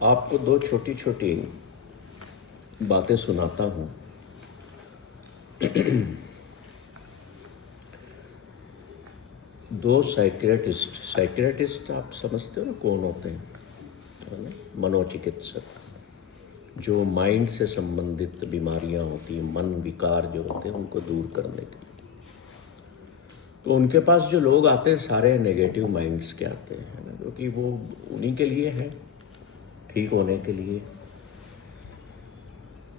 आपको दो छोटी छोटी बातें सुनाता हूँ। दो साइकियाट्रिस्ट आप समझते हो ना कौन होते हैं? है ना? मनोचिकित्सक, जो माइंड से संबंधित बीमारियां होती हैं, मन विकार जो होते हैं उनको दूर करने के लिए। तो उनके पास जो लोग आते हैं सारे नेगेटिव माइंड्स के आते हैं, है ना, क्योंकि वो उन्हीं के लिए है, ठीक होने के लिए।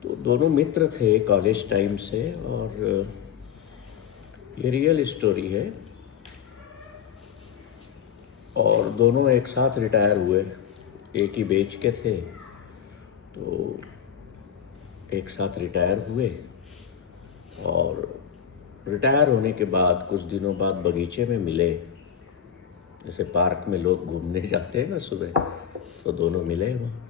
तो दोनों मित्र थे कॉलेज टाइम से, और ये रियल स्टोरी है। और दोनों एक साथ रिटायर हुए, एक ही बैच के थे, तो एक साथ रिटायर हुए। और रिटायर होने के बाद कुछ दिनों बाद बगीचे में मिले, जैसे पार्क में लोग घूमने जाते हैं ना सुबह, तो दोनों मिले वहाँ।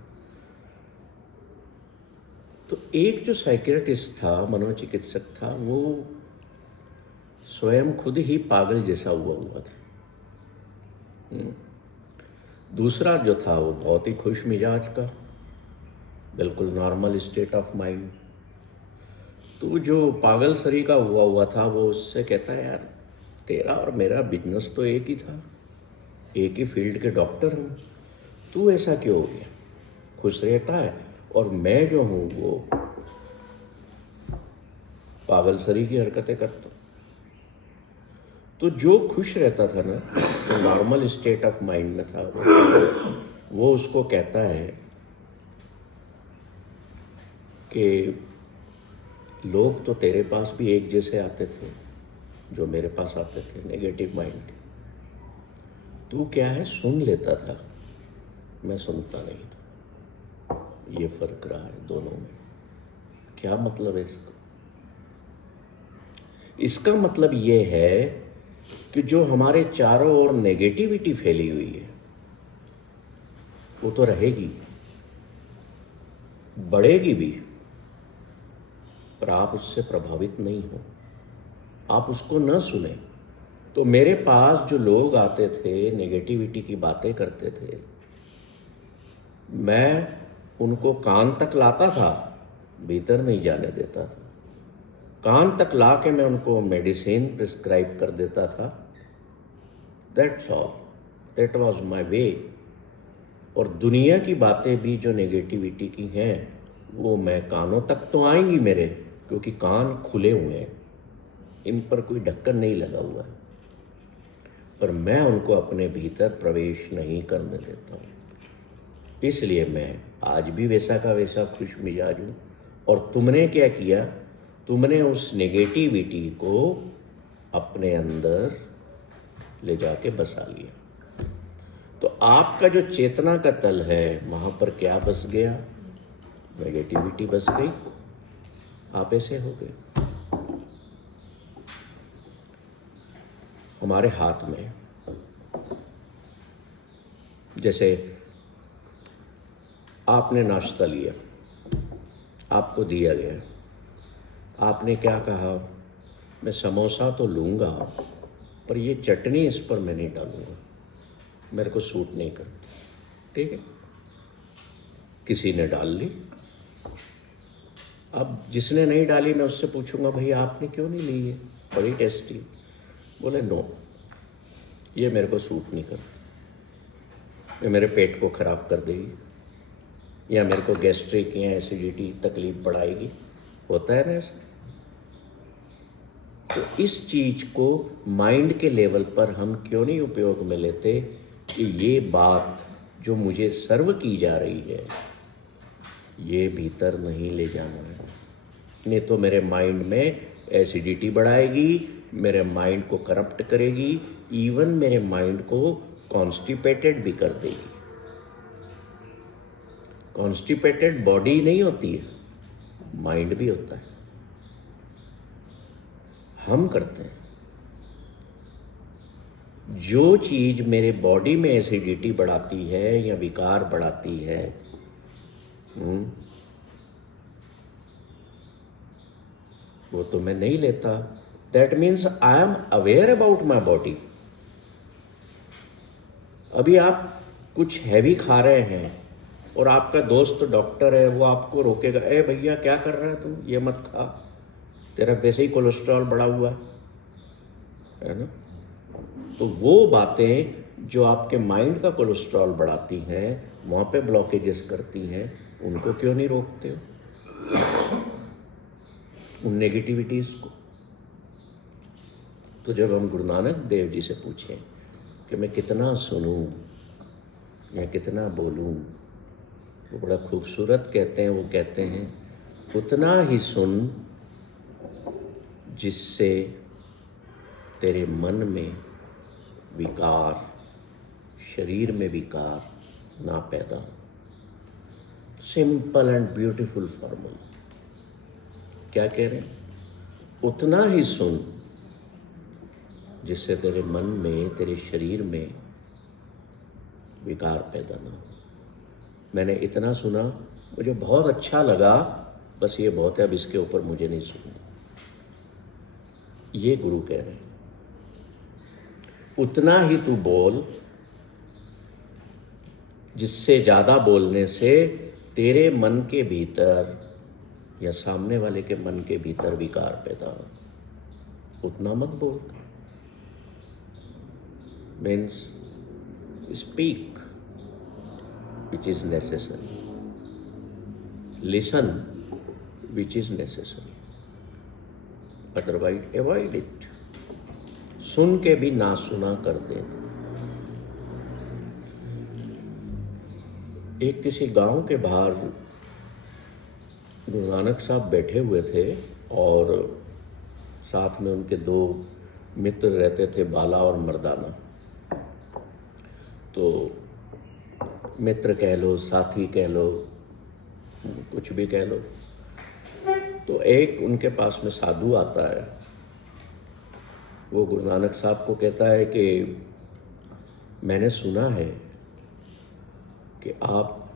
तो एक जो साइकियाट्रिस्ट था, मनोचिकित्सक था, वो स्वयं खुद ही पागल जैसा हुआ था। दूसरा जो था वो बहुत ही खुश मिजाज का, बिल्कुल नॉर्मल स्टेट ऑफ माइंड। तो जो पागल सरी का हुआ था वो उससे कहता है, यार तेरा और मेरा बिजनेस तो एक ही था, एक ही फील्ड के डॉक्टर हूँ, तू ऐसा क्यों हो गया? खुश रहता है और मैं जो हूँ वो पागल सरी की हरकतें करता हूँ। तो जो खुश रहता था ना, जो नॉर्मल स्टेट ऑफ माइंड में था, वो उसको कहता है कि लोग तो तेरे पास भी एक जैसे आते थे जो मेरे पास आते थे, नेगेटिव माइंड के। तू क्या है, सुन लेता था, मैं सुनता नहीं था। ये फर्क रहा है दोनों में। क्या मतलब है इसका? इसका मतलब ये है कि जो हमारे चारों ओर नेगेटिविटी फैली हुई है वो तो रहेगी, बढ़ेगी भी, पर आप उससे प्रभावित नहीं हो, आप उसको न सुने। तो मेरे पास जो लोग आते थे, नेगेटिविटी की बातें करते थे, मैं उनको कान तक लाता था, भीतर नहीं जाने देता था। कान तक ला के मैं उनको मेडिसिन प्रिस्क्राइब कर देता था। That's all, that was my way. और दुनिया की बातें भी जो नेगेटिविटी की हैं वो मैं कानों तक तो आएंगी मेरे, क्योंकि कान खुले हुए हैं, इन पर कोई ढक्कन नहीं लगा हुआ है, पर मैं उनको अपने भीतर प्रवेश नहीं करने देता हूँ। इसलिए मैं आज भी वैसा का वैसा खुश मिजाज हूँ। और तुमने क्या किया? तुमने उस नेगेटिविटी को अपने अंदर ले जाके बसा लिया। तो आपका जो चेतना का तल है वहां पर क्या बस गया? नेगेटिविटी बस गई, आप ऐसे हो गए। हमारे हाथ में जैसे आपने नाश्ता लिया, आपको दिया गया, आपने क्या कहा? मैं समोसा तो लूँगा पर ये चटनी इस पर मैं नहीं डालूँगा, मेरे को सूट नहीं करती। ठीक है, किसी ने डाल ली। अब जिसने नहीं डाली मैं उससे पूछूंगा, भाई आपने क्यों नहीं ली? है बड़ी टेस्टी। बोले नो, ये मेरे को सूट नहीं करती, ये मेरे पेट को खराब कर देगी, या मेरे को गैस्ट्रिक या एसिडिटी तकलीफ बढ़ाएगी। होता है ना ऐसा? तो इस चीज को माइंड के लेवल पर हम क्यों नहीं उपयोग में लेते कि ये बात जो मुझे सर्व की जा रही है ये भीतर नहीं ले जाना है, नहीं तो मेरे माइंड में एसिडिटी बढ़ाएगी, मेरे माइंड को करप्ट करेगी, इवन मेरे माइंड को कॉन्स्टिपेटेड भी कर देगी। कॉन्स्टिपेटेड बॉडी नहीं होती है, माइंड भी होता है। हम करते हैं जो चीज मेरे बॉडी में एसिडिटी बढ़ाती है या विकार बढ़ाती है, वो तो मैं नहीं लेता। That means I am aware about my body. अभी आप कुछ हैवी खा रहे हैं और आपका दोस्त डॉक्टर है, वो आपको रोकेगा, ए भैया क्या कर रहा है तुम, ये मत खा, तेरा वैसे ही कोलेस्ट्रॉल बढ़ा हुआ है ना। तो वो बातें जो आपके माइंड का कोलेस्ट्रॉल बढ़ाती हैं, वहाँ पे ब्लॉकेजेस करती हैं, उनको क्यों नहीं रोकते हो, उन नेगेटिविटीज़ को। तो जब हम गुरु नानक देव जी से पूछें कि मैं कितना सुनूं या कितना बोलूं, वो बड़ा खूबसूरत कहते हैं। वो कहते हैं उतना ही सुन जिससे तेरे मन में विकार, शरीर में विकार ना पैदा हो। Simple and beautiful formula. क्या कह रहे हैं? उतना ही सुन जिससे तेरे मन में, तेरे शरीर में विकार पैदा ना हो। मैंने इतना सुना, मुझे बहुत अच्छा लगा, बस ये बहुत है, अब इसके ऊपर मुझे नहीं सुनना। ये गुरु कह रहे हैं। उतना ही तू बोल जिससे ज़्यादा बोलने से तेरे मन के भीतर या सामने वाले के मन के भीतर विकार पैदा हो। उतना मत बोल। Means speak which is necessary, listen which is necessary, otherwise avoid it. सुन के भी ना सुना कर देना। एक किसी गांव के बाहर गुरु नानक साहब बैठे हुए थे और साथ में उनके दो मित्र रहते थे, बाला और मर्दाना। तो मित्र कह लो, साथी कह लो, कुछ भी कह लो। तो एक उनके पास में साधु आता है। वो गुरु नानक साहब को कहता है कि मैंने सुना है कि आप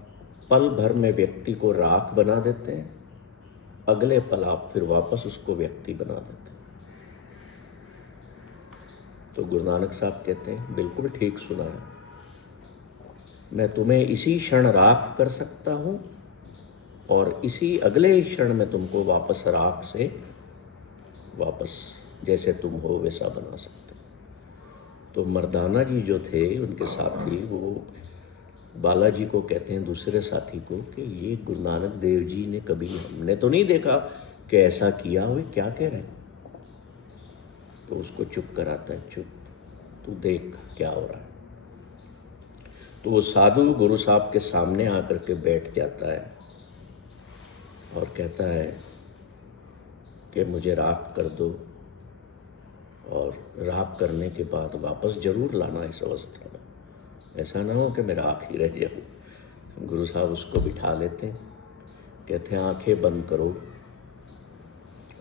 पल भर में व्यक्ति को राख बना देते हैं, अगले पल आप फिर वापस उसको व्यक्ति बना देते हैं। तो गुरु नानक साहब कहते हैं बिल्कुल ठीक सुना है, मैं तुम्हें इसी क्षण राख कर सकता हूँ और इसी अगले क्षण में तुमको वापस राख से वापस जैसे तुम हो वैसा बना सकते। तो मर्दाना जी जो थे उनके साथी, वो बालाजी को कहते हैं, दूसरे साथी को, कि ये गुरु नानक देव जी ने कभी, हमने तो नहीं देखा कि ऐसा किया हो, क्या कह रहे हैं। तो उसको चुप कराता है, चुप, तू देख क्या हो रहा है। तो वो साधु गुरु साहब के सामने आकर के बैठ जाता है और कहता है कि मुझे राख कर दो और राख करने के बाद वापस जरूर लाना इस अवस्था में, ऐसा ना हो कि मैं राख ही रह जाऊँ। गुरु साहब उसको बिठा लेते हैं, कहते हैं आंखें बंद करो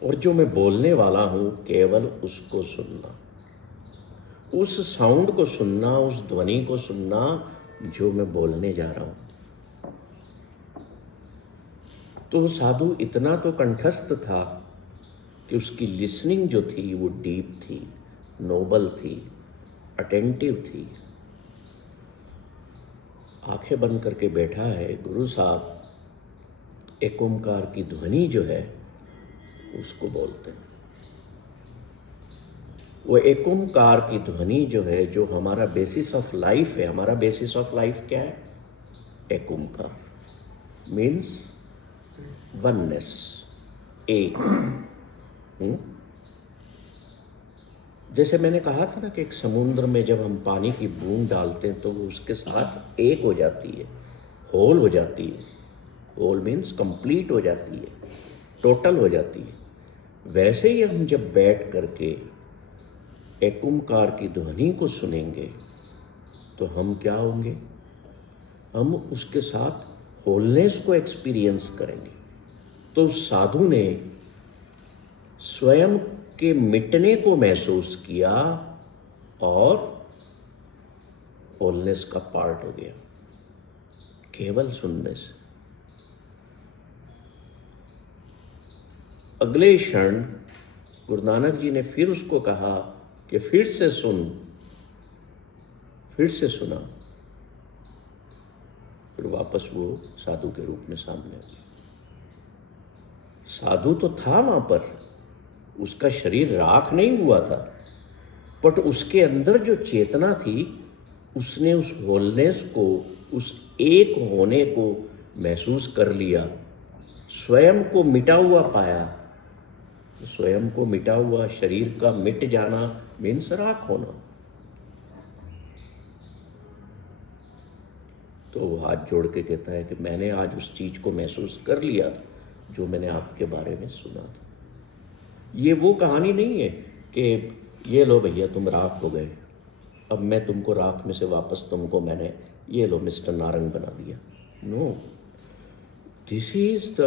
और जो मैं बोलने वाला हूँ केवल उसको सुनना, उस साउंड को सुनना, उस ध्वनि को सुनना जो मैं बोलने जा रहा हूं। तो साधु इतना तो कंठस्थ था कि उसकी लिसनिंग जो थी वो डीप थी, नोबल थी, अटेंटिव थी। आंखें बंद करके बैठा है गुरु साहब, एक ओंकार की ध्वनि जो है उसको बोलते हैं। वो एक ओंकार की ध्वनि जो है, जो हमारा बेसिस ऑफ लाइफ है। हमारा बेसिस ऑफ लाइफ क्या है? एक ओंकार, मीन्स वननेस, एक। जैसे मैंने कहा था ना कि एक समुद्र में जब हम पानी की बूंद डालते हैं तो वो उसके साथ एक हो जाती है, होल हो जाती है। होल मीन्स कंप्लीट हो जाती है, टोटल हो जाती है। वैसे ही हम जब बैठ करके एक ओंकार की ध्वनि को सुनेंगे तो हम क्या होंगे? हम उसके साथ होलनेस को एक्सपीरियंस करेंगे। तो साधु ने स्वयं के मिटने को महसूस किया और होलनेस का पार्ट हो गया केवल सुनने से। अगले क्षण गुरु नानक जी ने फिर उसको कहा कि फिर से सुन। फिर से सुना। फिर वापस वो साधु के रूप में सामने आया। साधु तो था वहां पर, उसका शरीर राख नहीं हुआ था, बट उसके अंदर जो चेतना थी, उसने उस होलनेस को, उस एक होने को महसूस कर लिया, स्वयं को मिटा हुआ पाया। स्वयं को मिटा हुआ, शरीर का मिट जाना मीन्स राख होना। तो वो हाथ जोड़ के कहता है कि मैंने आज उस चीज को महसूस कर लिया जो मैंने आपके बारे में सुना था। ये वो कहानी नहीं है कि ये लो भैया तुम राख हो गए, अब मैं तुमको राख में से वापस तुमको मैंने ये लो मिस्टर नारंग बना दिया। No, this is the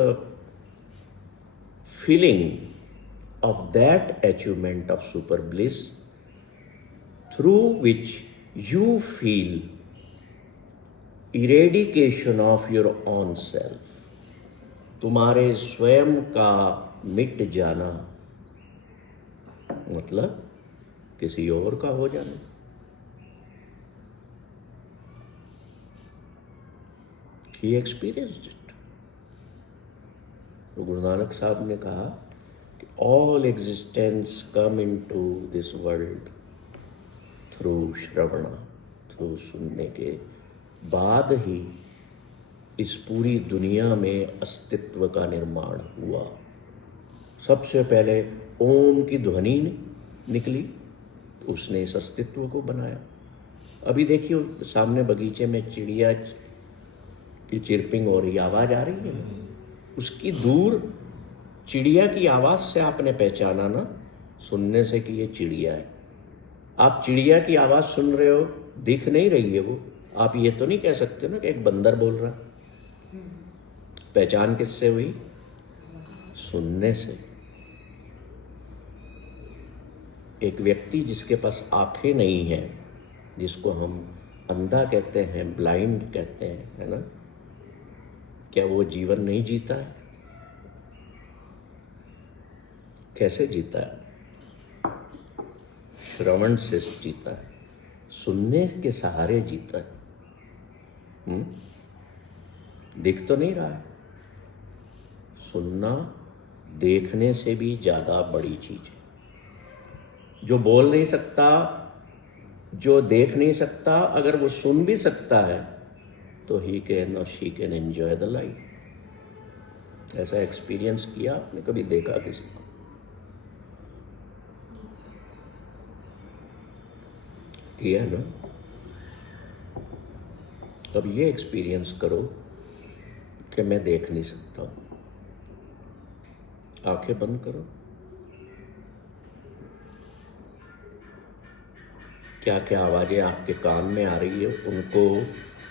feeling of that achievement of super bliss through which you feel eradication of your own self, तुम्हारे स्वयं का मिट जाना, मतलब किसी और का हो जाना। He experienced it. तो गुरु नानक साहब ने कहा all existence come into this world through Shravan, through सुनने के बाद ही इस पूरी दुनिया में अस्तित्व का निर्माण हुआ। सबसे पहले ओम की ध्वनि निकली, उसने इस अस्तित्व को बनाया। अभी देखिए सामने बगीचे में चिड़िया की चिरपिंग हो रही, आवाज आ रही है, उसकी दूर चिड़िया की आवाज से आपने पहचाना ना, सुनने से कि ये चिड़िया है। आप चिड़िया की आवाज सुन रहे हो, दिख नहीं रही है वो, आप ये तो नहीं कह सकते ना कि एक बंदर बोल रहा। पहचान किससे हुई? सुनने से। एक व्यक्ति जिसके पास आंखें नहीं है, जिसको हम अंधा कहते हैं, ब्लाइंड कहते हैं, है ना, क्या वो जीवन नहीं जीता है? कैसे जीता है? श्रवण से जीता है, सुनने के सहारे जीता है। दिख तो नहीं रहा है। सुनना देखने से भी ज्यादा बड़ी चीज है। जो बोल नहीं सकता, जो देख नहीं सकता, अगर वो सुन भी सकता है तो ही कैन और she can enjoy the life. ऐसा एक्सपीरियंस किया आपने? कभी देखा किसी को? किया ना? अब ये एक्सपीरियंस करो कि मैं देख नहीं सकता हूं। आंखें बंद करो। क्या क्या आवाजें आपके कान में आ रही है उनको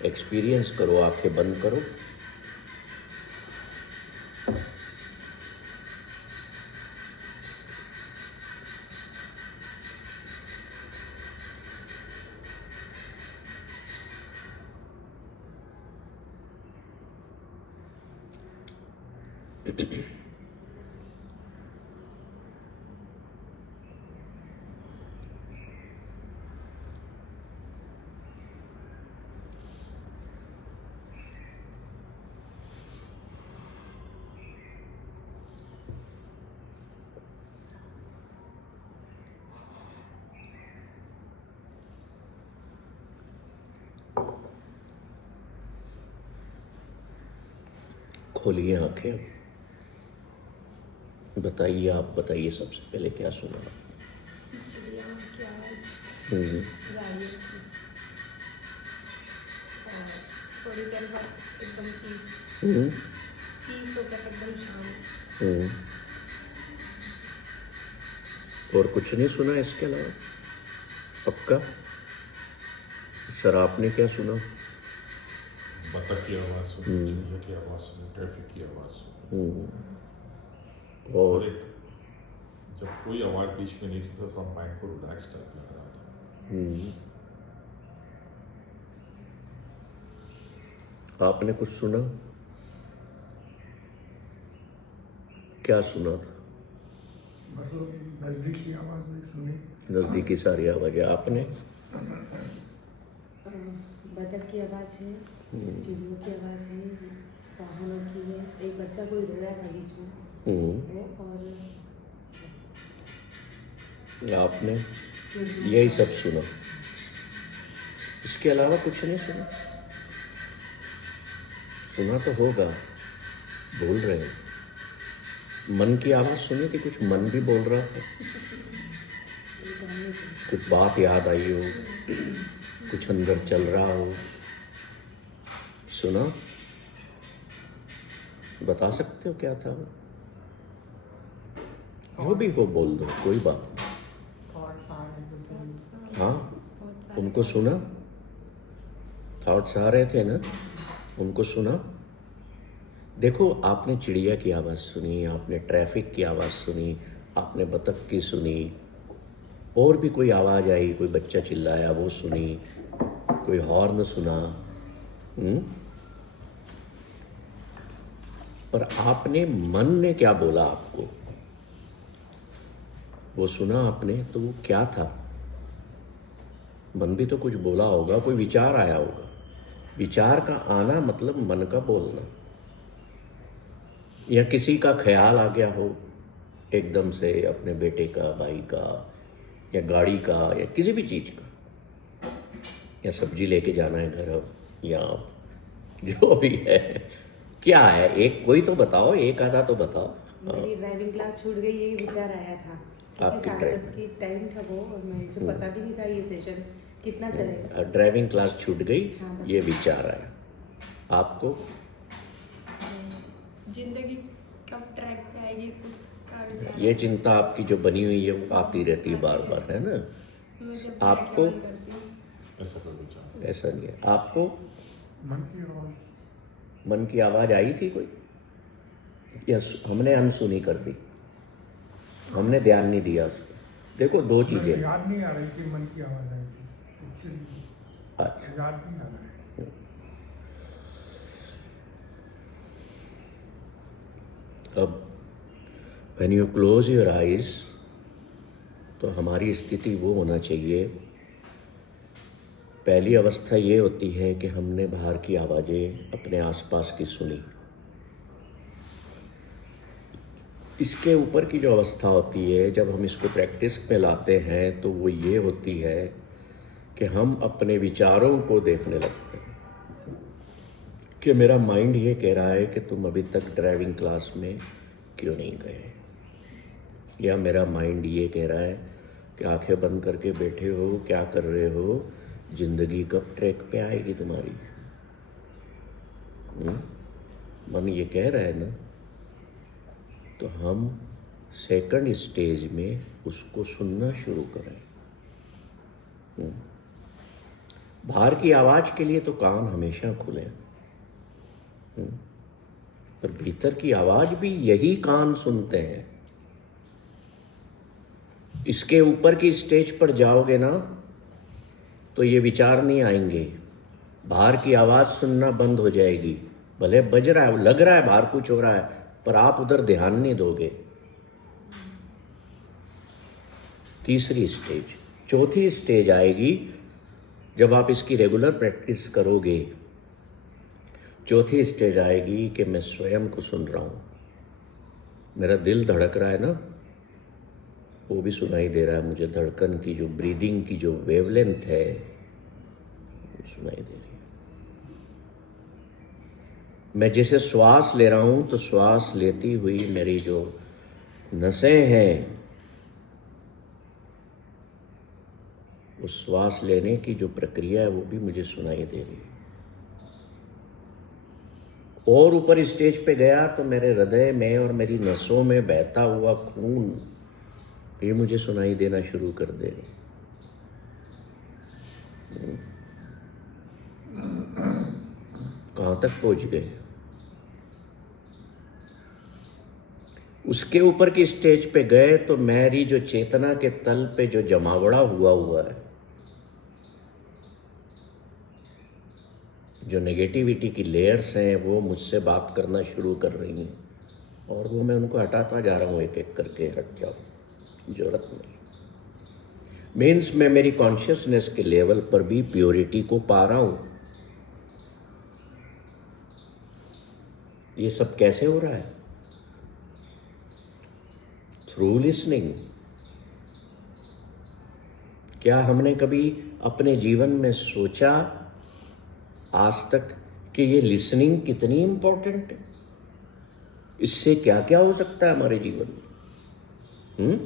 एक्सपीरियंस करो। आंखें बंद करो। खोलिए आंखें। बताइए, आप बताइए सबसे पहले क्या सुना? चिड़िया की आवाज, गाड़ियों की, और थोड़ी देर बाद एकदम पीस होकर एकदम शांत। और कुछ नहीं सुना इसके अलावा? पक्का? सर आपने क्या सुना? बतख की आवाज़ सुनी, चिड़िया की आवाज़ सुनी, ट्रैफिक की आवाज़ सुनी। और जब कोई आवाज़ बीच में नहीं थी तो थोड़ा माइंड को रिलैक्स टाइप लग रहा था। आपने कुछ सुना? क्या सुना था? बस वो नज़दीकी आवाज़ भी सुनी। नज़दीकी सारी आवाज़ें आपने? बतख की आवाज़ है, चिड़ियों की आवाज़ है, वाहनों की है, एक बच्चा कोई रोया था बीच में वो, और आपने यही सब सुना, इसके अलावा कुछ नहीं सुना? सुना तो होगा, बोल रहे हो। मन की आवाज़ सुनी थी, कुछ मन भी बोल रहा था, कुछ बात याद आई हो, कुछ अंदर चल रहा हो, सुना? बता सकते हो क्या था वो? जो भी हो बोल दो, कोई बात नहीं। हाँ, उनको सुना? थॉट्स आ रहे थे ना, उनको सुना? देखो, आपने चिड़िया की आवाज़ सुनी, आपने ट्रैफिक की आवाज़ सुनी, आपने बतख की सुनी, और भी कोई आवाज़ आई, कोई बच्चा चिल्लाया वो सुनी, कोई हॉर्न सुना, पर आपने मन ने क्या बोला आपको, वो सुना आपने, तो वो क्या था? मन भी तो कुछ बोला होगा, कोई विचार आया होगा। विचार का आना मतलब मन का बोलना, या किसी का ख्याल आ गया हो एकदम से, अपने बेटे का, भाई का, या गाड़ी का, या किसी भी चीज़ का, या सब्जी लेके जाना है घर, या जो भी है, क्या है, एक कोई तो बताओ, एक आधा तो बताओ। मेरी ड्राइविंग क्लास छूट गई, यही विचार आया था। आपकी 10:30 की टाइम था वो, और मुझे पता भी नहीं था ये सेशन कितना चलेगा। ड्राइविंग क्लास छूट गई, हाँ, बस। ये विचार आया आपको। जिंदगी कब ट्रैक पे आएगी उसका विचार। ये चिंता आपकी जो बनी हुई है वो आती रहती है बार बार, है ना? मैं जब आपको केवल करती हूँ। ऐसा कोई विचार ऐसा नहीं है। आपको मन की आवाज़। मन की आवाज़ आई थी कोई, या हमने अनसुनी कर दी, हमने ध्यान नहीं दिया उसको? देखो, दो चीज़ें। याद नहीं आ रही थी मन की आवाज़ आई थी, एक्चुअली अच्छा, याद नहीं आ रहा है। अब when you close your eyes, तो हमारी स्थिति वो होना चाहिए, पहली अवस्था ये होती है कि हमने बाहर की आवाज़ें अपने आसपास की सुनी। इसके ऊपर की जो अवस्था होती है, जब हम इसको प्रैक्टिस में लाते हैं, तो वो ये होती है कि हम अपने विचारों को देखने लगते हैं कि मेरा माइंड ये कह रहा है कि तुम अभी तक ड्राइविंग क्लास में क्यों नहीं गए, या मेरा माइंड ये कह रहा है कि आंखें बंद करके बैठे हो, क्या कर रहे हो, जिंदगी कब ट्रैक पे आएगी तुम्हारी। मन ये कह रहा है ना, तो हम सेकंड स्टेज में उसको सुनना शुरू करें। बाहर की आवाज़ के लिए तो कान हमेशा खुले, पर भीतर की आवाज़ भी यही कान सुनते हैं। इसके ऊपर की स्टेज पर जाओगे ना, तो ये विचार नहीं आएंगे, बाहर की आवाज़ सुनना बंद हो जाएगी। भले बज रहा है, लग रहा है बाहर कुछ हो रहा है, पर आप उधर ध्यान नहीं दोगे। तीसरी स्टेज, चौथी स्टेज आएगी जब आप इसकी रेगुलर प्रैक्टिस करोगे। चौथी स्टेज आएगी कि मैं स्वयं को सुन रहा हूँ, मेरा दिल धड़क रहा है ना, वो भी सुनाई दे रहा है मुझे, धड़कन की जो ब्रीदिंग की जो वेवलेंथ है वो सुनाई दे रही है। मैं जैसे श्वास ले रहा हूँ, तो श्वास लेती हुई मेरी जो नसें हैं, उस श्वास लेने की जो प्रक्रिया है वो भी मुझे सुनाई दे रही है। और ऊपर स्टेज पे गया तो मेरे हृदय में और मेरी नसों में बहता हुआ खून भी मुझे सुनाई देना शुरू कर देगा। कहाँ तक पहुँच गए? उसके ऊपर की स्टेज पे गए तो मेरी जो चेतना के तल पे जो जमावड़ा हुआ है, जो नेगेटिविटी की लेयर्स हैं, वो मुझसे बात करना शुरू कर रही हैं, और वो मैं उनको हटाता जा रहा हूँ, एक एक करके हट जाओ, जरूरत नहीं। मीन्स मैं मेरी कॉन्शियसनेस के लेवल पर भी प्योरिटी को पा रहा हूँ। ये सब कैसे हो रहा है? Through listening. क्या हमने कभी अपने जीवन में सोचा आज तक कि ये लिसनिंग कितनी इंपॉर्टेंट है? इससे क्या क्या हो सकता है हमारे जीवन में?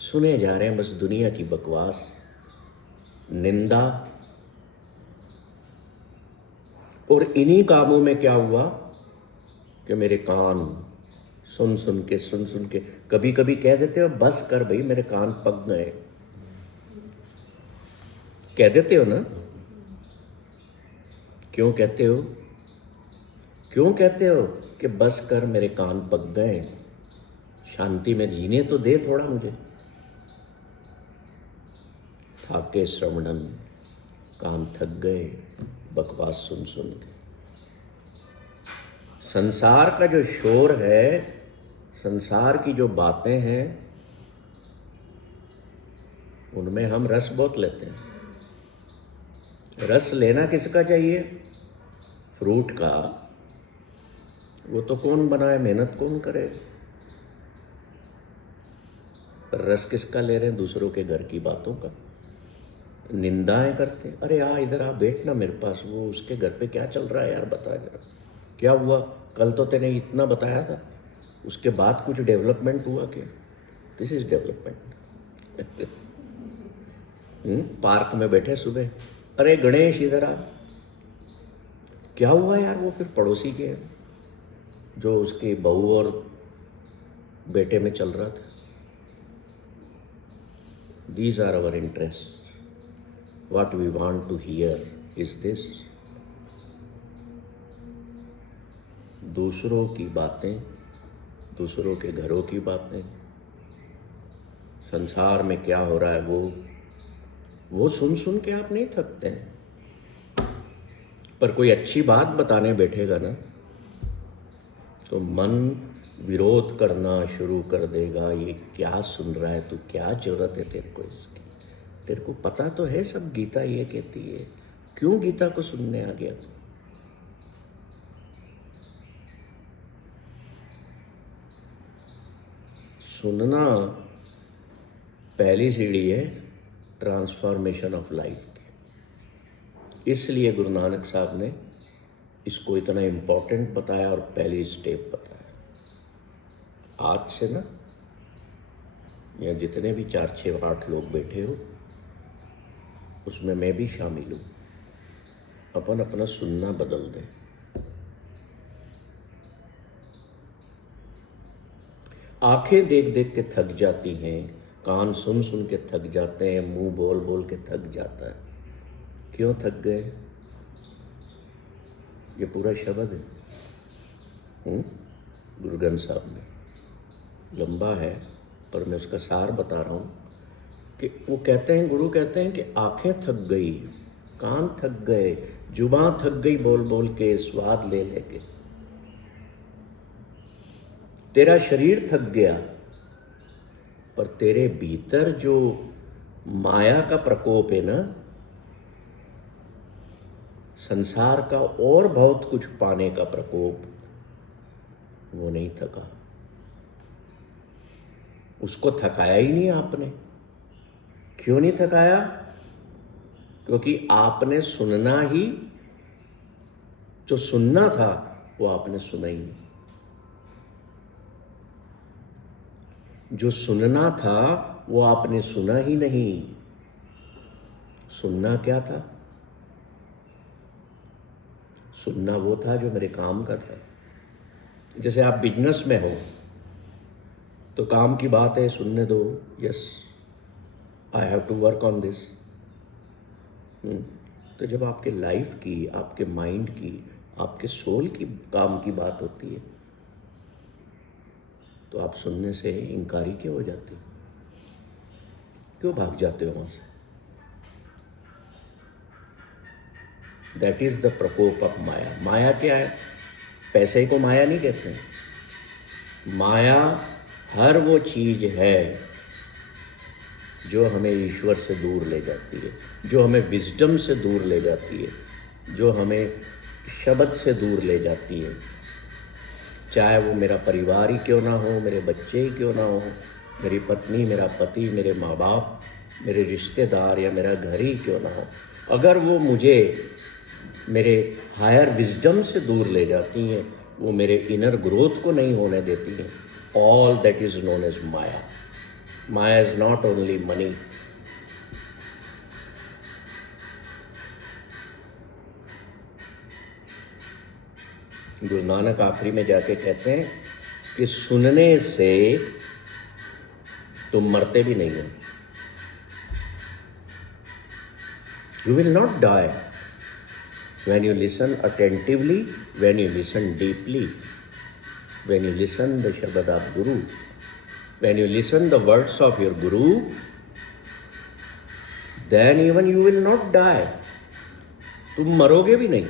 सुने जा रहे हैं बस दुनिया की बकवास, निंदा। और इन्हीं कामों में क्या हुआ कि मेरे कान सुन सुन के कभी कभी कह देते हो बस कर भाई, मेरे कान पक गए। कह देते हो ना? क्यों कहते हो? क्यों कहते हो कि बस कर मेरे कान पक गए, शांति में जीने तो दे थोड़ा मुझे। थाके श्रवणन, कान थक गए बकवास सुन सुन के। संसार का जो शोर है, संसार की जो बातें हैं, उनमें हम रस बहुत लेते हैं। रस लेना किसका चाहिए? फ्रूट का। वो तो कौन बनाए, मेहनत कौन करे। पर रस किसका ले रहे हैं? दूसरों के घर की बातों का। निंदाएं करते, अरे यार इधर आ, बैठना मेरे पास, वो उसके घर पे क्या चल रहा है यार, बता जरा क्या हुआ, कल तो तेने इतना बताया था, उसके बाद कुछ डेवलपमेंट हुआ क्या? This is development. पार्क में बैठे सुबह, अरे गणेश इधर आ, क्या हुआ यार? वो फिर पड़ोसी के जो उसकी बहू और बेटे में चल रहा था। These are our interests. What we want to hear is this. दूसरों की बातें, दूसरों के घरों की बातें, संसार में क्या हो रहा है वो सुन सुन के आप नहीं थकते हैं। पर कोई अच्छी बात बताने बैठेगा ना तो मन विरोध करना शुरू कर देगा। ये क्या सुन रहा है तू, क्या जरूरत है तेरे को इसकी? तेरे को पता तो है सब, गीता ये कहती है, क्यों गीता को सुनने आ गया? सुनना पहली सीढ़ी है ट्रांसफॉर्मेशन ऑफ लाइफ की। इसलिए गुरु नानक साहब ने इसको इतना इम्पोर्टेंट बताया और पहली स्टेप बताया। आज से ना, या जितने भी 4, 6, 8 लोग बैठे हो, उसमें मैं भी शामिल हूँ। अपन अपना सुनना बदल दें। आंखें देख देख के थक जाती हैं, कान सुन सुन के थक जाते हैं, मुंह बोल बोल के थक जाता है। क्यों थक गए? ये पूरा शब्द है गुरु ग्रंथ साहब में, लंबा है पर मैं उसका सार बता रहा हूँ कि वो कहते हैं, गुरु कहते हैं कि आंखें थक गई, कान थक गए, जुबान थक गई बोल बोल के, स्वाद ले लेके, तेरा शरीर थक गया, पर तेरे भीतर जो माया का प्रकोप है ना, संसार का और बहुत कुछ पाने का प्रकोप, वो नहीं थका। उसको थकाया ही नहीं आपने। क्यों नहीं थकाया? क्योंकि आपने सुनना ही, जो सुनना था वो आपने सुना ही नहीं। जो सुनना था वो आपने सुना ही नहीं। सुनना क्या था? सुनना वो था जो मेरे काम का था। जैसे आप बिजनेस में हो तो काम की बात है, सुनने दो, yes I have to work on this. तो जब आपके लाइफ की, आपके माइंड की, आपके सोल की काम की बात होती है तो आप सुनने से इनकारी क्यों हो जाते हो? क्यों भाग जाते हो वहां से? दैट इज द प्रकोप ऑफ माया। माया क्या है? पैसे को माया नहीं कहते। माया हर वो चीज है जो हमें ईश्वर से दूर ले जाती है, जो हमें विजडम से दूर ले जाती है, जो हमें शब्द से दूर ले जाती है, चाहे वो मेरा परिवार ही क्यों ना हो, मेरे बच्चे ही क्यों ना हो, मेरी पत्नी, मेरा पति, मेरे माँ बाप, मेरे रिश्तेदार या मेरा घर ही क्यों ना हो। अगर वो मुझे मेरे हायर विजडम से दूर ले जाती हैं, वो मेरे इनर ग्रोथ को नहीं होने देती हैं, all that is known as maya. Maya is not only money. Guru Nanak आखिरी में जाके कहते हैं कि सुनने से तुम मरते भी नहीं हो। You will not die when you listen attentively, when you listen deeply, when you listen the Shabad of Guru, when you listen the words of your Guru, then even you will not die. तुम मरोगे भी नहीं।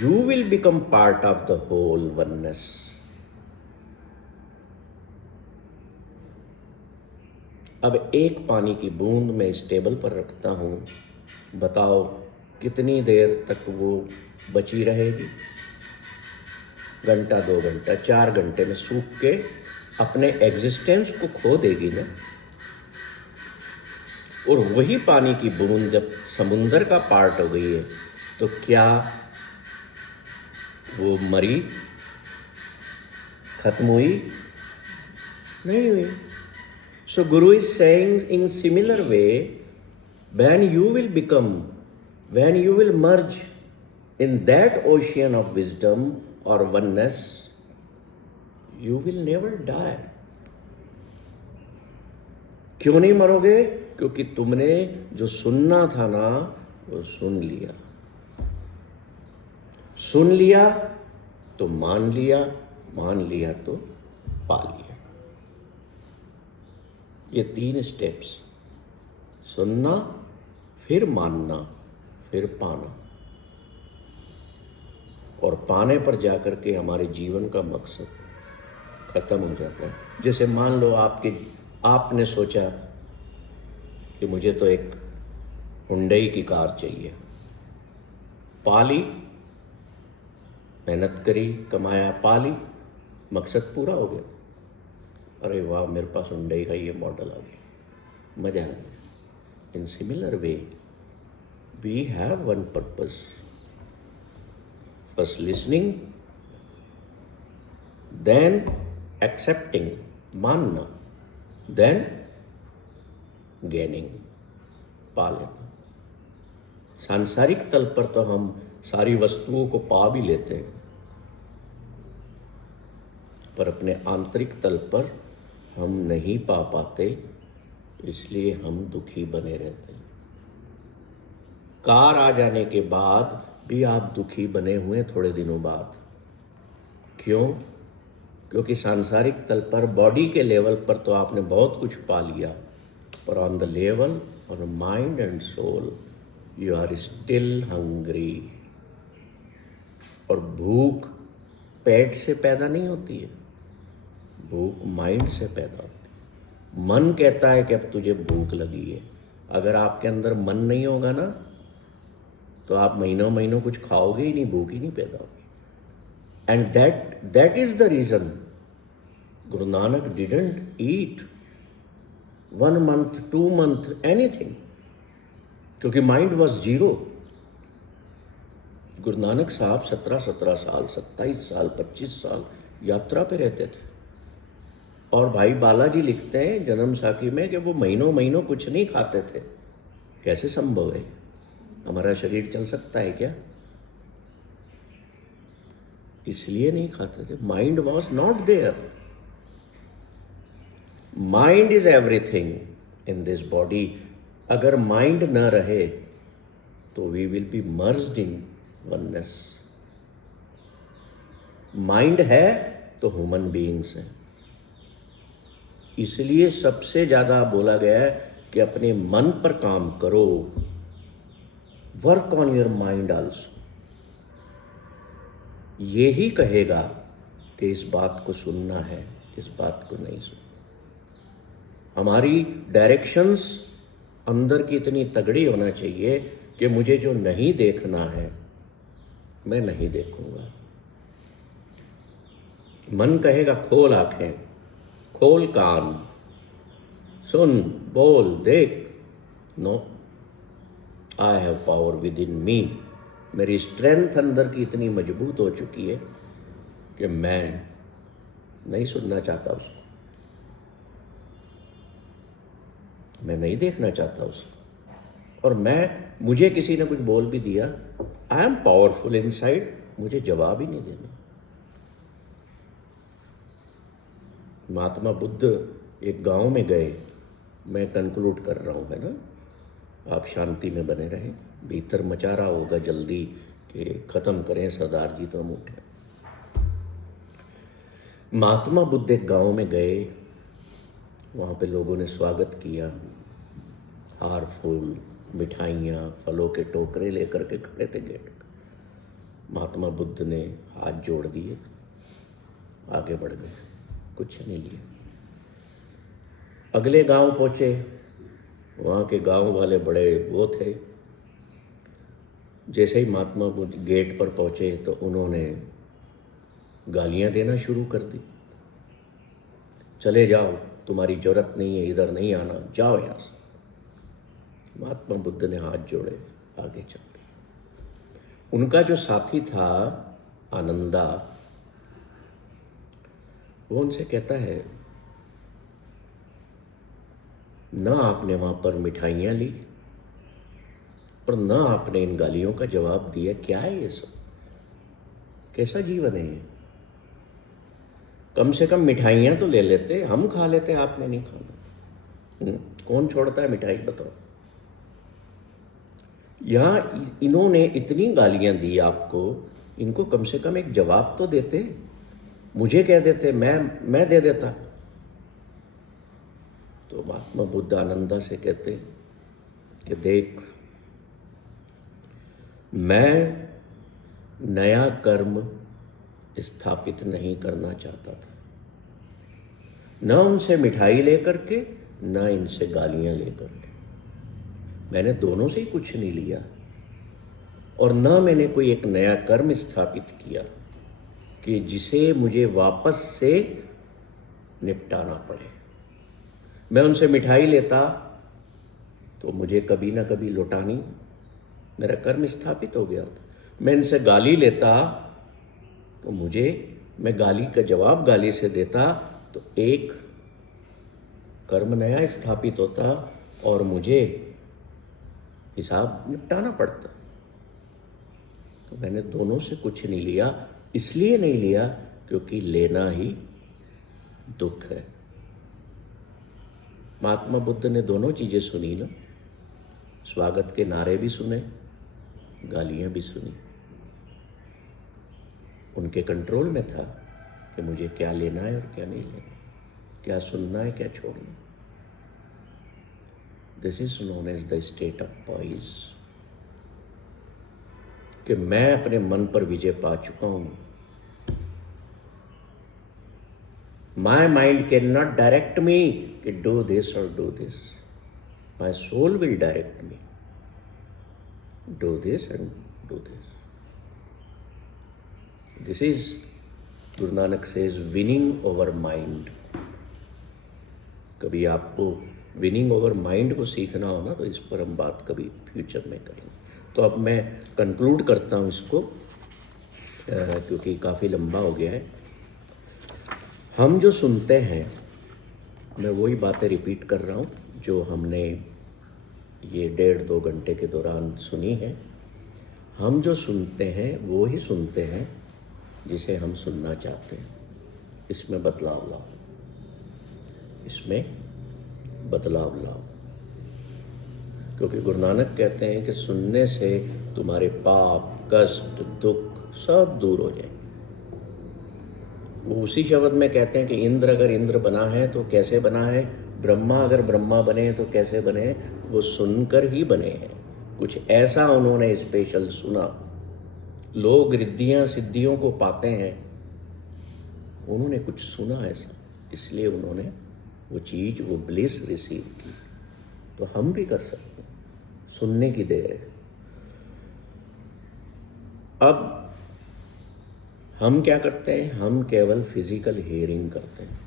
You will become part of the whole oneness. अब एक पानी की बूंद मैं इस टेबल पर रखता हूँ, बताओ कितनी देर तक वो बची रहेगी? घंटा, 2 घंटा, 4 घंटे में सूख के अपने एग्जिस्टेंस को खो देगी ना। और वही पानी की बूंद जब समुंदर का पार्ट हो गई है, तो क्या वो मरी, खत्म हुई? नहीं हुई। So Guru is saying in similar way, when you will merge in that ocean of wisdom or oneness, you will never die. क्यों नहीं मरोगे? क्योंकि तुमने जो सुनना था ना, वो सुन लिया। सुन लिया तो मान लिया, मान लिया तो पा लिया। ये 3 स्टेप्स, सुनना, फिर मानना, फिर पाना। और पाने पर जाकर के हमारे जीवन का मकसद खत्म हो जाता है। जैसे मान लो आपने सोचा कि मुझे तो एक हुंडई की कार चाहिए, पाली, मेहनत करी, कमाया, पाली, मकसद पूरा हो गया। अरे वाह, मेरे पास हुंडई का ये मॉडल आ गया, मजा आ गया। In similar way we have one purpose, first listening, then accepting, मानना, देन गेनिंग, पालन। सांसारिक तल पर तो हम सारी वस्तुओं को पा भी लेते हैं, पर अपने आंतरिक तल पर हम नहीं पा पाते, इसलिए हम दुखी बने रहते हैं। कार आ जाने के बाद भी आप दुखी बने हुए थोड़े दिनों बाद। क्यों? क्योंकि सांसारिक तल पर, बॉडी के लेवल पर तो आपने बहुत कुछ पा लिया, पर on the level of mind and soul you are still hungry. और भूख पेट से पैदा नहीं होती है, भूख माइंड से पैदा होती है। मन कहता है कि अब तुझे भूख लगी है। अगर आपके अंदर मन नहीं होगा ना, तो आप महीनों महीनों कुछ खाओगे ही नहीं, भूख ही नहीं पैदा होगी। And that is the reason Guru Nanak didn't eat 1 month, 2 month, anything, क्योंकि माइंड वॉज 0। गुरु नानक साहब 17 साल, 27 साल, 25 साल यात्रा पे रहते थे। और भाई बालाजी लिखते हैं जन्म साखी में कि वो महीनों महीनों कुछ नहीं खाते थे। कैसे संभव है? हमारा शरीर चल सकता है क्या? इसलिए नहीं खाते थे, mind was not there. Mind is everything in this body. अगर माइंड न रहे तो we will be merged in oneness. Mind है तो ह्यूमन बीइंग्स हैं। इसलिए सबसे ज्यादा बोला गया है कि अपने मन पर काम करो, work on your mind also. ये ही कहेगा कि इस बात को सुनना है, इस बात को नहीं सुनना। हमारी डायरेक्शंस अंदर की इतनी तगड़ी होना चाहिए कि मुझे जो नहीं देखना है मैं नहीं देखूंगा। मन कहेगा खोल आंखें, खोल कान, सुन, बोल, देख। No, I have power within me. मेरी स्ट्रेंथ अंदर की इतनी मजबूत हो चुकी है कि मैं नहीं सुनना चाहता उसको, मैं नहीं देखना चाहता उसको। और मुझे किसी ने कुछ बोल भी दिया, आई एम पावरफुल इनसाइड, मुझे जवाब ही नहीं देना। महात्मा बुद्ध एक गांव में गए, मैं कंक्लूड कर रहा हूं, है ना, आप शांति में बने रहें। भीतर मचा रहा होगा जल्दी कि खत्म करें सरदार जी तो हम उठे। महात्मा बुद्ध एक गांव में गए, वहां पे लोगों ने स्वागत किया, हार फूल, मिठाइयाँ, फलों के टोकरे लेकर के खड़े थे गेट। महात्मा बुद्ध ने हाथ जोड़ दिए, आगे बढ़ गए, कुछ नहीं लिया। अगले गांव पहुंचे, वहाँ के गांव वाले बड़े वो थे। जैसे ही महात्मा बुद्ध गेट पर पहुंचे तो उन्होंने गालियां देना शुरू कर दी। चले जाओ, तुम्हारी जरूरत नहीं है, इधर नहीं आना, जाओ यहाँ से। महात्मा बुद्ध ने हाथ जोड़े, आगे चल दिए। उनका जो साथी था आनंदा, वो उनसे कहता है, ना आपने वहां पर मिठाइयां ली और ना आपने इन गालियों का जवाब दिया, क्या है ये सब, कैसा जीवन है ये? कम से कम मिठाइयां तो ले लेते, हम खा लेते, आपने नहीं खाना। कौन छोड़ता है मिठाई, बताओ। यहां इन्होंने इतनी गालियां दी आपको, इनको कम से कम एक जवाब तो देते, मुझे कह देते, मैं दे देता। तो महात्मा बुद्ध आनंदा से कहते कि देख, मैं नया कर्म स्थापित नहीं करना चाहता था, न उनसे मिठाई लेकर के, न इनसे गालियां लेकर के। मैंने दोनों से ही कुछ नहीं लिया और न मैंने कोई एक नया कर्म स्थापित किया कि जिसे मुझे वापस से निपटाना पड़े। मैं उनसे मिठाई लेता तो मुझे कभी ना कभी लौटानी, मेरा कर्म स्थापित हो गया था। मैं इनसे गाली लेता तो मैं गाली का जवाब गाली से देता तो एक कर्म नया स्थापित होता और मुझे हिसाब निपटाना पड़ता। तो मैंने दोनों से कुछ नहीं लिया, इसलिए नहीं लिया क्योंकि लेना ही दुख है। महात्मा बुद्ध ने दोनों चीजें सुनी ना, स्वागत के नारे भी सुने, गालियां भी सुनी। उनके कंट्रोल में था कि मुझे क्या लेना है और क्या नहीं लेना, क्या सुनना है, क्या छोड़ना। This is known as the state of poise, कि मैं अपने मन पर विजय पा चुका हूं। My mind can not direct me कि डू दिस और do this, my soul will direct me, do this and do this. This is, Guru Nanak says, winning over mind. कभी आपको विनिंग ओवर माइंड को सीखना हो ना, तो इस पर हम बात कभी फ्यूचर में करेंगे। तो अब मैं कंक्लूड करता हूँ इसको, क्योंकि काफ़ी लंबा हो गया है। हम जो सुनते हैं, मैं वही बातें रिपीट कर रहा हूँ जो हमने ये 1.5-2 घंटे के दौरान सुनी है। हम जो सुनते हैं वो ही सुनते हैं जिसे हम सुनना चाहते हैं। इसमें बदलाव लाओ, इसमें बदलाव लाओ, क्योंकि गुरु नानक कहते हैं कि सुनने से तुम्हारे पाप, कष्ट, दुख सब दूर हो जाए। वो उसी शब्द में कहते हैं कि इंद्र अगर इंद्र बना है तो कैसे बना है, ब्रह्मा अगर ब्रह्मा बने तो कैसे बने, वो सुनकर ही बने हैं। कुछ ऐसा उन्होंने स्पेशल सुना। लोग रिद्धियां सिद्धियों को पाते हैं, उन्होंने कुछ सुना ऐसा, इसलिए उन्होंने वो चीज, वो ब्लिस रिसीव की। तो हम भी कर सकते हैं, सुनने की देर है। अब हम क्या करते हैं, हम केवल फिजिकल हियरिंग करते हैं,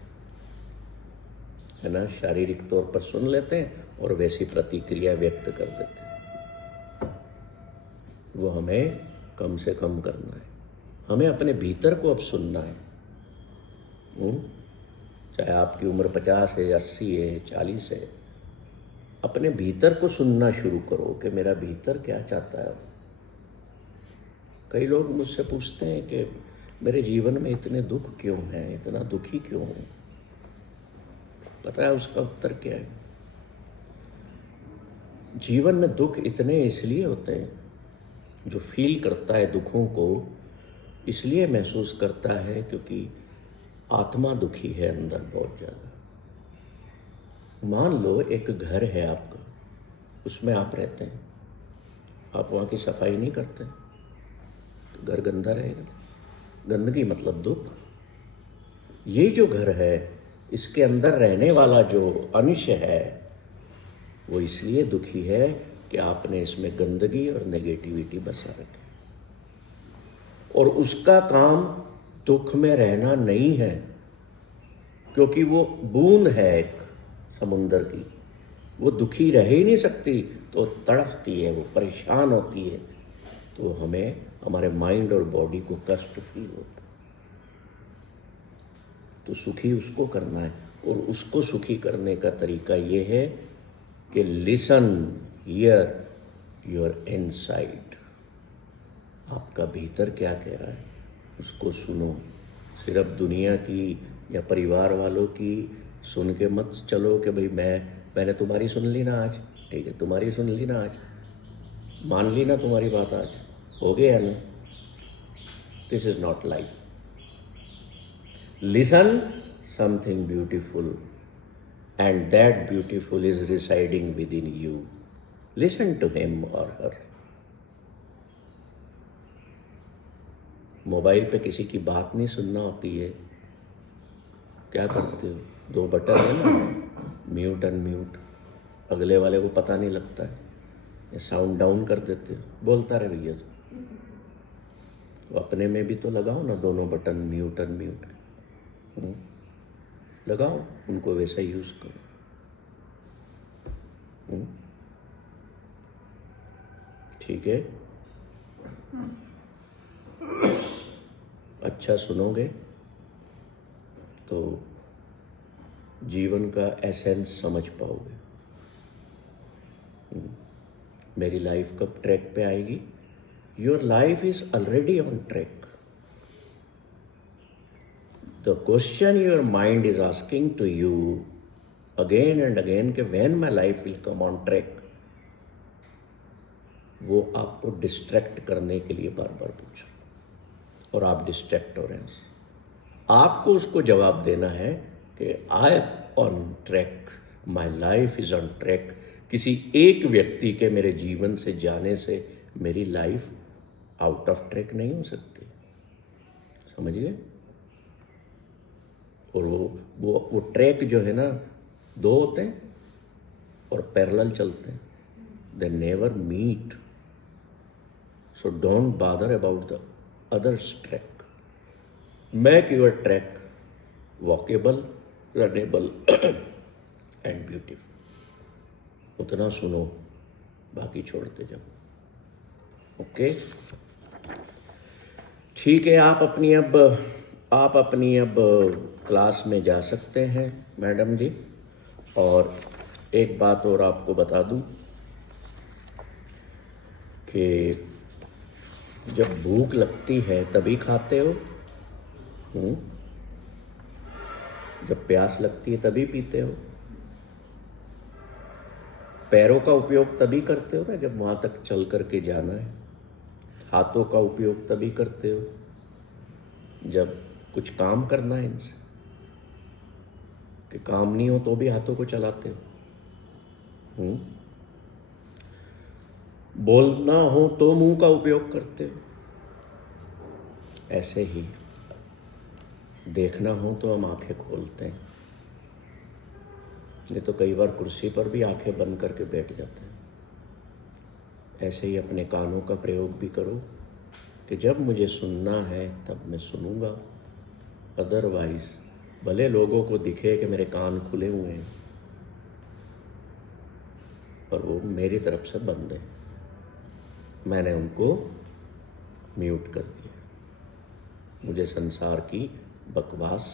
है ना, शारीरिक तौर पर सुन लेते हैं और वैसी प्रतिक्रिया व्यक्त कर देते हैं। वो हमें कम से कम करना है, हमें अपने भीतर को अब सुनना है। चाहे आपकी उम्र 50 है, 80 है, 40 है, अपने भीतर को सुनना शुरू करो कि मेरा भीतर क्या चाहता है। कई लोग मुझसे पूछते हैं कि मेरे जीवन में इतने दुख क्यों हैं, इतना दुखी क्यों हूं। पता है उसका उत्तर क्या है? जीवन में दुख इतने इसलिए होते हैं, जो फील करता है दुखों को इसलिए महसूस करता है क्योंकि आत्मा दुखी है अंदर बहुत ज़्यादा। मान लो एक घर है आपका, उसमें आप रहते हैं, आप वहाँ की सफाई नहीं करते तो घर गंदा रहेगा। गंदगी मतलब दुख। ये जो घर है, इसके अंदर रहने वाला जो अंश है वो इसलिए दुखी है कि आपने इसमें गंदगी और नेगेटिविटी बसा रखी, और उसका काम दुख में रहना नहीं है, क्योंकि वो बूंद है एक समुंदर की, वो दुखी रह ही नहीं सकती, तो तड़पती है, वो परेशान होती है, तो हमें हमारे माइंड और बॉडी को कष्ट फील होता है। तो सुखी उसको करना है, और उसको सुखी करने का तरीका ये है कि लिसन हियर योर इनसाइड। आपका भीतर क्या कह रहा है उसको सुनो। सिर्फ दुनिया की या परिवार वालों की सुन के मत चलो कि भाई मैंने तुम्हारी सुन ली ना आज, ठीक है, तुम्हारी सुन ली ना आज, मान ली ना तुम्हारी बात, आज हो गया ना। This is not life. Listen something beautiful, and that beautiful is residing within you. Listen to him or her. Mobile पे किसी की बात नहीं सुनना होती है, क्या करते हो? 2 बटन है ना, म्यूट अनम्यूट, अगले वाले को पता नहीं लगता है, साउंड डाउन कर देते हो, बोलता रहे भैया। तो अपने में भी तो लगाओ ना दोनों बटन, म्यूट अनम्यूट लगाओ, उनको वैसा यूज करो। ठीक है, अच्छा सुनोगे तो जीवन का एसेंस समझ पाओगे। मेरी लाइफ कब ट्रैक पे आएगी? Your life is already on track. The question your mind is asking to you again and again कि when my life will come on track, वो आपको डिस्ट्रैक्ट करने के लिए बार बार पूछो, और आप डिस्ट्रैक्ट हो रहे हैं। आपको उसको जवाब देना है कि I on track, my life is on track. किसी एक व्यक्ति के मेरे जीवन से जाने से मेरी लाइफ आउट ऑफ ट्रैक नहीं हो सकती, समझिए। और वो ट्रैक जो है ना, 2 होते हैं और पैरेलल चलते हैं, they never meet. So don't bother about the others track. Make your track walkable, runnable and beautiful. उतना सुनो, बाकी छोड़ते जाओ। ओके, ठीक है, आप अपनी अब क्लास में जा सकते हैं मैडम जी। और एक बात और आपको बता दूं कि जब भूख लगती है तभी खाते हो, जब प्यास लगती है तभी पीते हो, पैरों का उपयोग तभी करते हो ना जब वहां तक चल करके जाना है, हाथों का उपयोग तभी करते हो जब कुछ काम करना है इनसे, कि काम नहीं हो तो भी हाथों को चलाते हो। बोलना हो तो मुंह का उपयोग करते हो। ऐसे ही देखना हो तो हम आंखें खोलते हैं, नहीं तो कई बार कुर्सी पर भी आंखें बंद करके बैठ जाते हैं। ऐसे ही अपने कानों का प्रयोग भी करो, कि जब मुझे सुनना है तब मैं सुनूंगा, अदरवाइज भले लोगों को दिखे कि मेरे कान खुले हुए हैं पर वो मेरी तरफ से बंद है। मैंने उनको म्यूट कर दिया। मुझे संसार की बकवास,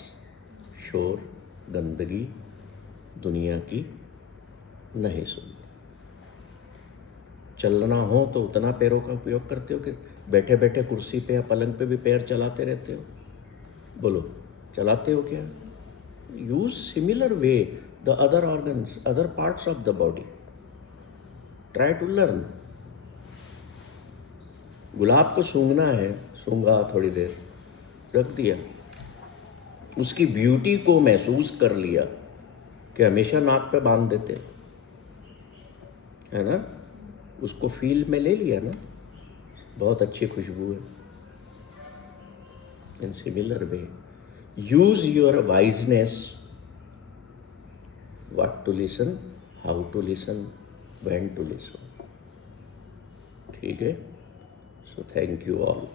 शोर, गंदगी दुनिया की नहीं सुननी। चलना हो तो उतना पैरों का उपयोग करते हो कि बैठे बैठे कुर्सी पे या पलंग पे भी पैर चलाते रहते हो? बोलो, चलाते हो क्या? Use similar way the other organs, other parts of the body. Try to learn. गुलाब को सूंघना है, सूंघा थोड़ी देर, रख दिया, उसकी ब्यूटी को महसूस कर लिया कि हमेशा नाक पे बांध देते है ना, उसको फील में ले लिया ना, बहुत अच्छी खुशबू है। In similar way use your wiseness, what to listen, how to listen, when to listen. ठीक है? So thank you all.